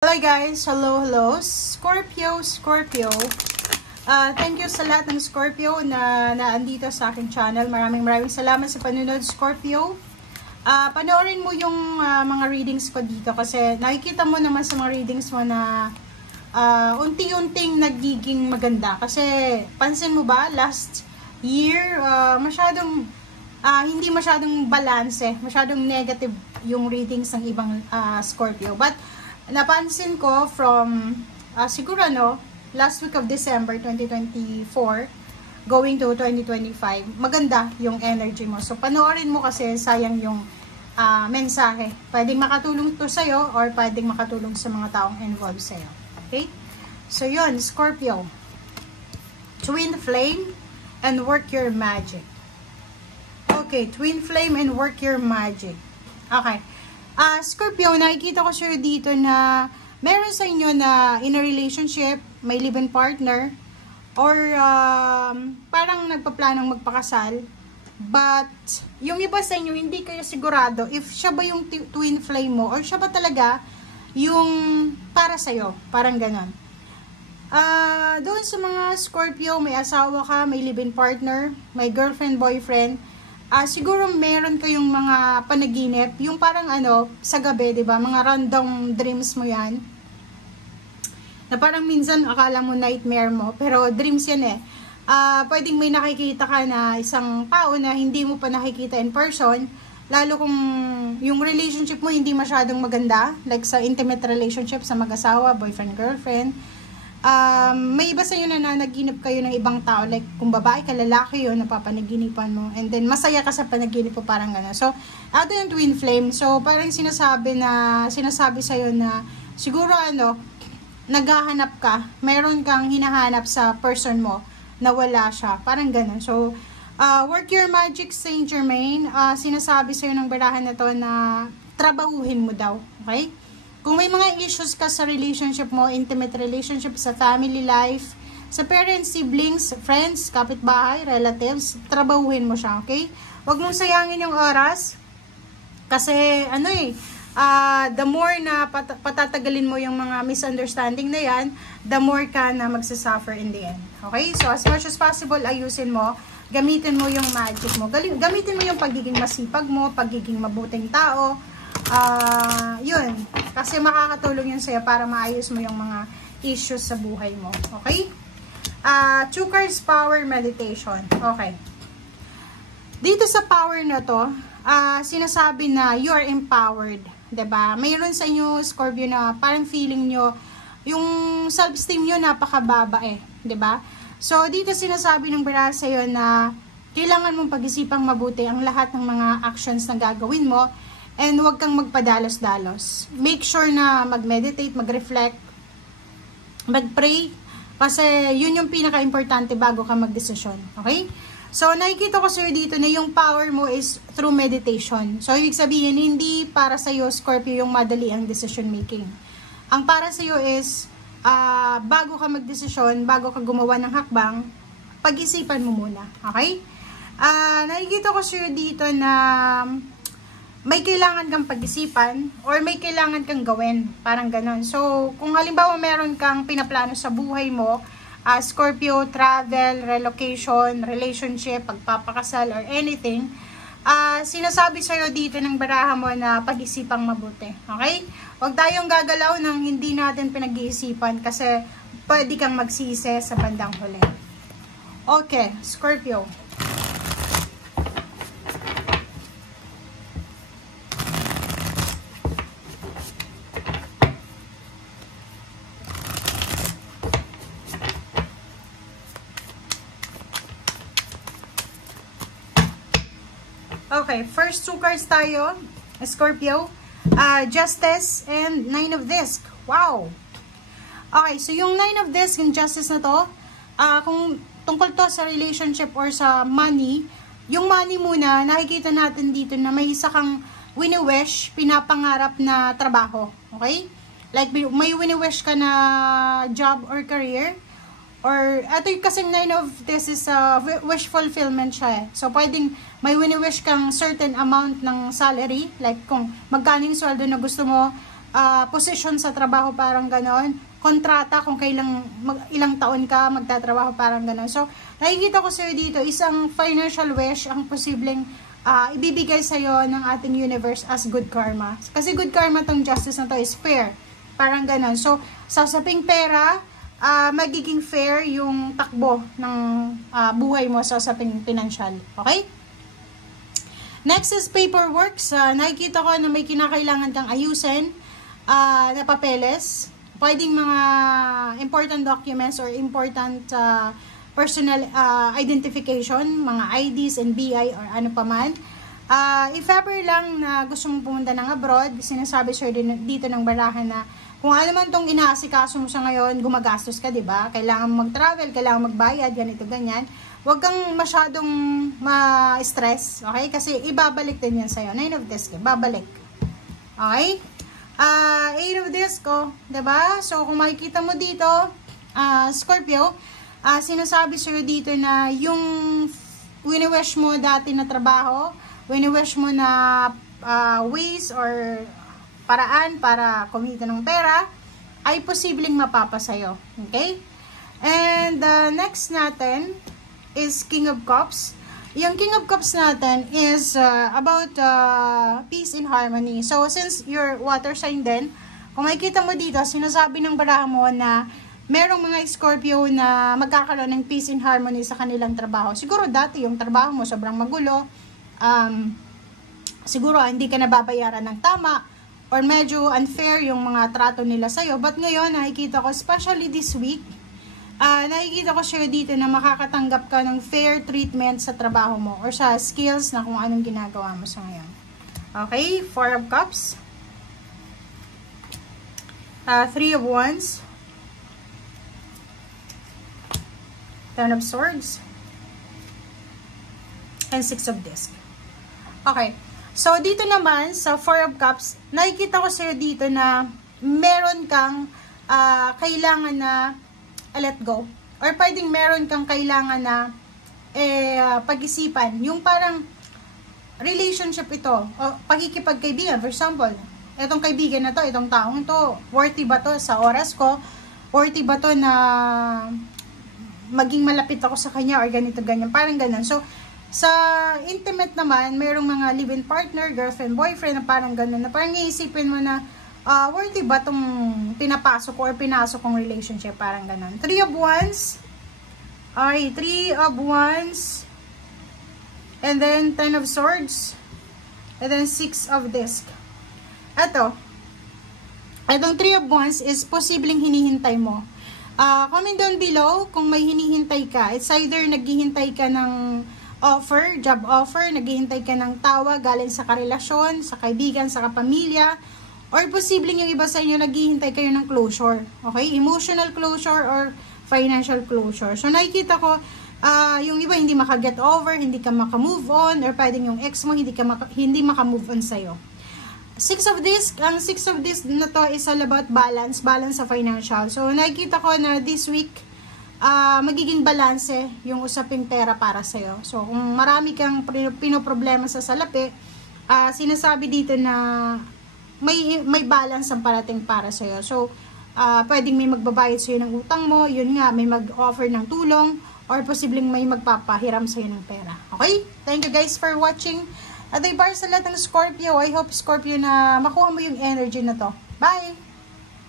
Hello guys! Hello! Scorpio! Thank you sa lahat ng Scorpio na naandito sa aking channel. Maraming salamat sa panunod, Scorpio. Panoorin mo yung mga readings ko dito kasi nakikita mo naman sa mga readings mo na unti-unting nagiging maganda. Kasi pansin mo ba, last year, hindi masyadong balance, masyadong negative yung readings ng ibang Scorpio. But napansin ko from siguro last week of December 2024 going to 2025, maganda yung energy mo. So panoorin mo kasi sayang yung mensahe. Pwedeng makatulong to sa'yo or pwedeng makatulong sa mga taong involved sa'yo. Okay? So yun, Scorpio. Twin flame and work your magic. Okay, twin flame and work your magic. Okay. Scorpio, nakikita ko sa'yo dito na meron sa inyo na in a relationship, may live-in partner, or parang nagpaplanong magpakasal, but yung iba sa inyo, hindi kayo sigurado if siya ba yung twin flame mo, or siya ba talaga yung para sa'yo, parang ganon. Doon sa mga Scorpio, may asawa ka, may live-in partner, may girlfriend, boyfriend, siguro meron kayong mga panaginip, yung parang sa gabi, 'di ba? Mga random dreams mo 'yan. Na parang minsan akala mo nightmare mo, pero dreams 'yan pwedeng may nakikita ka na isang tao na hindi mo pa nakikita in person, lalo kung yung relationship mo hindi masyadong maganda, like sa intimate relationship sa mag-asawa, boyfriend, girlfriend. May iba sa inyo na nanaginip kayo ng ibang tao, like kung babae ka, lalaki yun, napapanaginipan mo, and then masaya ka sa panaginip mo, parang gano'n. So, ato yung twin flame, so parang sinasabi sa'yo na siguro naghahanap ka, meron kang hinahanap sa person mo na wala siya, parang gano'n. So, work your magic, Saint Germain. Sinasabi sa'yo ng barahan na to na trabahuhin mo daw, okay? Kung may mga issues ka sa relationship mo, intimate relationship, sa family life, sa parents, siblings, friends, kapitbahay, relatives, trabahuhin mo siya, okay? Huwag mong sayangin yung oras. Kasi, the more na patatagalin mo yung mga misunderstanding na yan, the more ka na magsasuffer in the end. Okay? So, as much as possible, ayusin mo. Gamitin mo yung magic mo. Gamitin mo yung pagiging masipag mo, pagiging mabuting tao. Yun. Kasi makakatulong yun sa'yo para maayos mo yung mga issues sa buhay mo. Okay? Two cards power meditation. Okay. Dito sa power na to, sinasabi na you are empowered. 'Di ba? Mayroon sa inyo, Scorpio, na parang feeling nyo, yung self-esteem nyo napakababa 'di ba? So, dito sinasabi ng baraha sa'yo na kailangan mong pag-isipang mabuti ang lahat ng mga actions na gagawin mo. And huwag kang magpadalos-dalos. Make sure na mag-meditate, mag-reflect, mag-pray. Kasi yun yung pinaka-importante bago ka mag-desisyon. Okay? So, nakikita ko sa'yo dito na yung power mo is through meditation. So, ibig sabihin, hindi para sa'yo, Scorpio, yung madali ang decision making. Ang para sa'yo is, bago ka mag-desisyon, bago ka gumawa ng hakbang, pag-isipan mo muna. Okay? Nakikita ko sa'yo dito na may kailangan kang pag-isipan or may kailangan kang gawin. Parang ganon. So, kung halimbawa meron kang pinaplano sa buhay mo, Scorpio, travel, relocation, relationship, pagpapakasal, or anything, sinasabi sa'yo dito ng baraha mo na pag-isipang mabuti. Okay? Huwag tayong gagalaw ng hindi natin pinag-iisipan kasi pwede kang magsisi sa bandang huli. Okay, Scorpio. Okay, first two cards tayo, Scorpio. Justice and Nine of Discs. Wow! Okay, so yung Nine of Discs, yung Justice na to, kung tungkol to sa relationship or sa money, yung money muna, nakikita natin dito na may isa kang wini-wish, pinapangarap na trabaho. Okay? Like, may wini-wish ka na job or career, or ito kasi Nine of this is wish fulfillment siya. So pwedeng may wini-wish kang certain amount ng salary, like kung magkano yung sweldo na gusto mo, position sa trabaho, parang ganon. Kontrata, kung ilang taon ka magtatrabaho, parang ganon. So, nakikita ko sa'yo dito, isang financial wish ang posibleng ibibigay sa'yo ng ating universe as good karma. Kasi good karma tong justice na to is fair. Parang ganon. So, sasaping pera, magiging fair yung takbo ng buhay mo sa usaping financial. Okay? Next is paperwork. Nakikita ko na may kinakailangan kang ayusin na papeles. Pwedeng mga important documents or important personal identification, mga IDs and BI or ano pa man. If ever lang na gusto mong pumunta ng abroad, sinasabi sir dito ng barahan na kung ano man tong inaasikaso mo sa ngayon, gumagastos ka, di ba? Kailangan mag-travel, kailangan magbayad, ganito, ganyan. Huwag kang masyadong ma-stress, okay? Kasi ibabalik din yan sa'yo. 9 of Discs, babalik. Okay? 8 of Discs, diba? So, kung makikita mo dito, Scorpio, sinasabi sa'yo dito na yung wini-wish mo dati na trabaho, wini-wish mo na ways or paraan para kumita ng pera, ay posibleng mapapasayo. Okay? And next natin is King of Cups. Yung King of Cups natin is about peace and harmony. So, since you're water sign din, kung makikita mo dito, sinasabi ng baraha mo na merong mga Scorpio na magkakaroon ng peace and harmony sa kanilang trabaho. Siguro dati yung trabaho mo sobrang magulo, siguro hindi ka nababayaran ng tama, or medyo unfair yung mga trato nila sa'yo. But ngayon, nakikita ko, especially this week, nakikita ko siya dito na makakatanggap ka ng fair treatment sa trabaho mo or sa skills na kung anong ginagawa mo sa ngayon. Okay, 4 of Cups, 3 of Wands, 10 of Swords, and 6 of Discs. Okay, so dito naman sa 4 of Cups, nakikita ko sa'yo dito na meron kang kailangan na let go. Or pwedeng meron kang kailangan na pag-isipan. Yung parang relationship ito, o pagkikipagkaibigan. For example, itong kaibigan na to, itong taong ito, worthy ba to sa oras ko? Worthy ba to na maging malapit ako sa kanya or ganito, ganyan. Parang ganun. So, sa intimate naman, mayroong mga live-in partner, girlfriend, boyfriend na parang ganun. Na parang iisipin mo na worthy ba itong pinapasok ko or pinasok kong relationship, parang ganun. 3 of Wands, ay, 3 of Wands, and then 10 of Swords, and then 6 of Discs. Itong 3 of Wands is posibleng hinihintay mo. Comment down below kung may hinihintay ka. It's either naghihintay ka ng offer, job offer, naghihintay ka ng tawag galing sa karelasyon, sa kaibigan, sa kapamilya, or posibleng yung iba sa inyo naghihintay kayo ng closure. Okay? Emotional closure or financial closure. So, nakikita ko, yung iba hindi maka-get over, hindi ka maka-move on, or pwedeng yung ex mo hindi maka-move on sa'yo. 6 of Discs, ang 6 of Discs na to is all about balance sa financial. So, nakikita ko na this week, magiging balanse yung usaping pera para sa'yo. So, kung marami kang pinoproblema sa salapi, sinasabi dito na may balance ang parating para sa'yo. So, pwedeng may magbabayad sa'yo ng utang mo, yun nga, may mag-offer ng tulong, or posibleng may magpapahiram sa'yo ng pera. Okay? Thank you guys for watching. At ay para sa lahat ng Scorpio, I hope Scorpio na makuha mo yung energy na to. Bye!